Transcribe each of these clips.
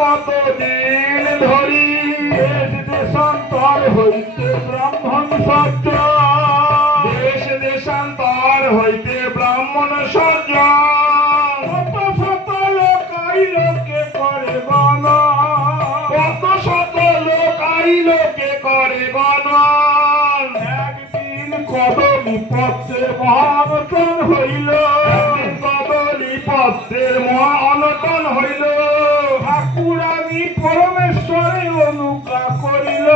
কতদিন ধরি দেশ দেশান্তর হইতে ব্রাহ্মণ সজ্জন দেশ দেশান্তর হইতে ব্রাহ্মণ সজ্জন কত শত লোক আইলোকে করে গণ কত শত লোক আইলোকে করে গণন একদিন কদলি পত্রে মহানতন হইল একদিন কদলি পত্রের মহা অনটন হইল ঠাকুরানী পরমেশ্বরে অনুজ্ঞা করিল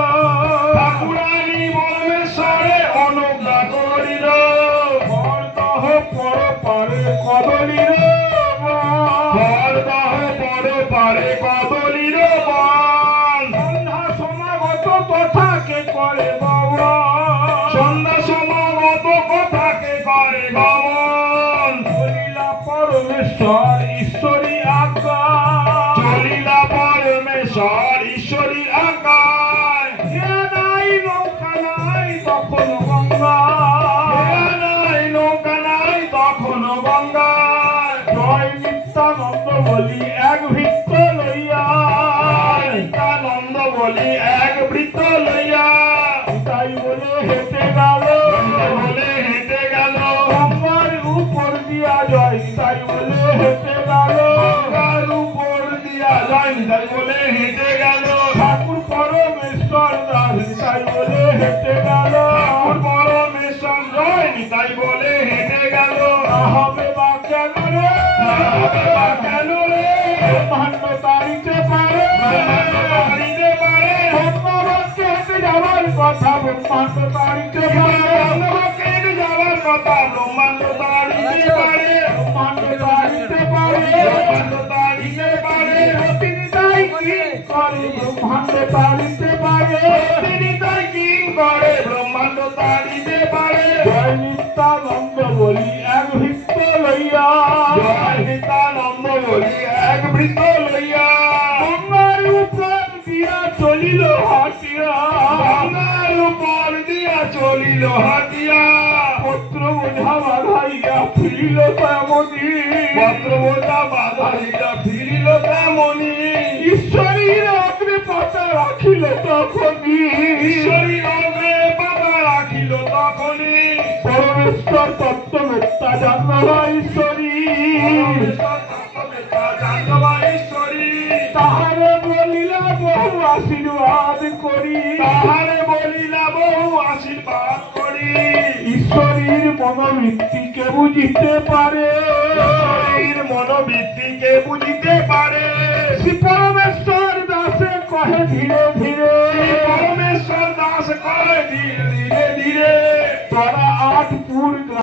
ঠাকুরানী পরমেশ্বরে অনুজ্ঞা করিল বরদাহ পর পারে কদলির বরদাহ পর পারে কদলির সন্ধ্যা সমাগত কথাকে করে গমন সন্ধ্যা সমাগত কথাকে করে গমন চলিলা পরমেশ্বর ঈশ্বরী আজ্ঞা চলিলা পরমেশ্বর ঈশ্বরী আজ্ঞায় নাই নৌকা নাই তখন গঙ্গা নাই নৌকা নাই তখন গঙ্গায় জয় নিত্যানন্দ বলি এক ভিত্ত লইয়া নিত্যানন্দ বলি এক বৃত্ত লইয়া তাই বলে হেঁটে গেল বলে হেঁটে গেল গঙ্গার উপর দিয়া জয় তাই বলে হেঁটে গেল গঙ্গার উপর দিয়া জয় তাই বলে হেঁটে গেল ঠাকুর পরমেশ্বর দাস তাই বলে হেঁটে গেল ঠাকুর পরমেশ্বর জয় তাই বলে হেঁটে গেল হবে বা কেন রে হবে বা কেন রে ব্রহ্মাণ্ড তারিতে পারে তারিতে পারে ব্রহ্মবাক্যে হেঁটে যাওয়ার কথা ব্রহ্মাণ্ড তারিতে পারে ব্রহ্মবাক্যে হেঁটে যাওয়ার কথা ব্রহ্মাণ্ড তারিতে পারে ব্রহ্মাণ্ড তারিতে পারে ব্রহ্মাণ্ড তারিতে পারে তিনি তাই কি করে ব্রহ্মাণ্ড তারিতে পারে তিনি তাই কি করে ব্রহ্মাণ্ড তারিতে পারে জয় নিত্যানন্দ বলি এক ভিত্ত লইয়া জয় নিত্যানন্দ বলি এক বৃত্ত লইয়া গঙ্গার উপর দিয়া চলিল হাতিয়া গঙ্গার উপর দিয়া চলিল হাতিয়া পত্র বোঝা বাঁধাইয়া ফিরিল তেমনি পত্র বোঝা বাঁধাইয়া ফিরিল তেমনি ঈশ্বরীর অগ্রে পাতা রাখিল তখনই ঈশ্বরীর অগ্রে পাতা রাখিল তখনই পরমেশ্বর তত্ত্ববেত্তা জানবা ঈশ্বরী তাহারে বলিলা বহু আশীর্বাদ করি তাহারে বলিলা বহু আশীর্বাদ করি ঈশ্বরীর মনোবৃত্তিকে বুঝিতে পারে ঈশ্বরীর মনোবৃত্তিকে বুঝিতে